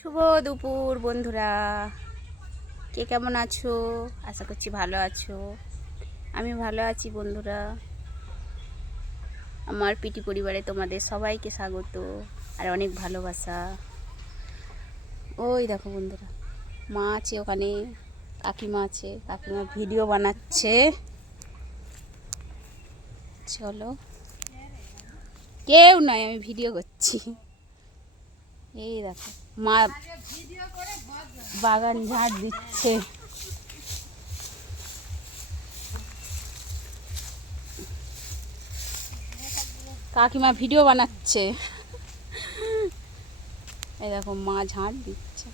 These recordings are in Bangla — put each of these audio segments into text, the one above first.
শুভ দুপুর বন্ধুরা, কে কেমন আছো? আশা করছি ভালো আছো। আমি ভালো আছি বন্ধুরা। আমার পিটি পরিবারে তোমাদের সবাইকে স্বাগত আর অনেক ভালোবাসা। ওই দেখো বন্ধুরা, মা আছে ওখানে, কাকিমা আছে, কাকিমা ভিডিও বানাচ্ছে। চলো, কেউ নয়, আমি ভিডিও করছি। এই দেখো মা বাগান ঝাড় দিচ্ছে। কাকিমা ভিডিও বানাচ্ছে। এই দেখো মা ঝাড় দিচ্ছে।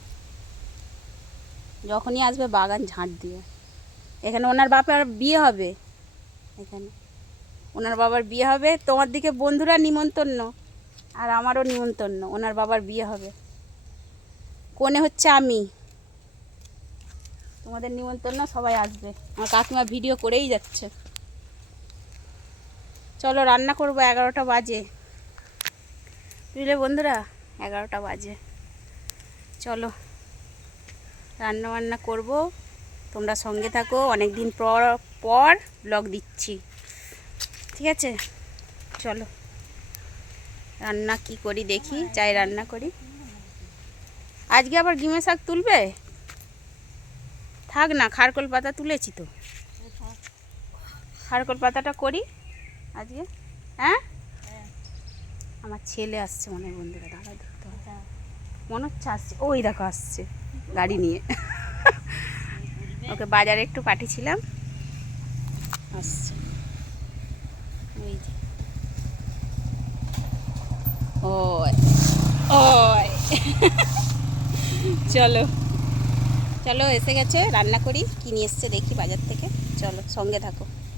যখনই আসবে বাগান ঝাড় দিয়ে। এখানে ওনার বাবার বিয়ে হবে, এখানে ওনার বাবার বিয়ে হবে। তোমার দিকে বন্ধুরা নিমন্ত্রণ, আর আমারও নিমন্ত্রণ। ওনার বাবার বিয়ে হবে, কোণে হচ্ছে আমি। তোমাদের নিমন্ত্রণ, সবাই আসবে। আমার কাকিমা ভিডিও করেই যাচ্ছে। চলো রান্না করবো, 11টা বাজে, বুঝলে বন্ধুরা, 11টা বাজে। চলো রান্না বান্না করবো, তোমরা সঙ্গে থাকো। অনেক দিন পর ব্লগ দিচ্ছি, ঠিক আছে? চলো রান্না কি করি দেখি, যাই রান্না করি। আজকে আবার গিমে শাক তুলবে? থাক না, খারকোল পাতা তুলেছি তো, খারকোল পাতাটা করি আজকে। হ্যাঁ, আমার ছেলে আসছে মনে হয় বন্ধুরা, দাঁড়া দেখতে হবে। মনে হচ্ছে আসছে, ওই দেখো আসছে গাড়ি নিয়ে। ওকে বাজারে একটু পাঠিয়েছিলাম, আসছে ওই যে। ওই ওই চলো চলো, এসে গেছে। রান্না করি, কি নিয়ে এসছে দেখি বাজার থেকে। চলো সঙ্গে থাকো।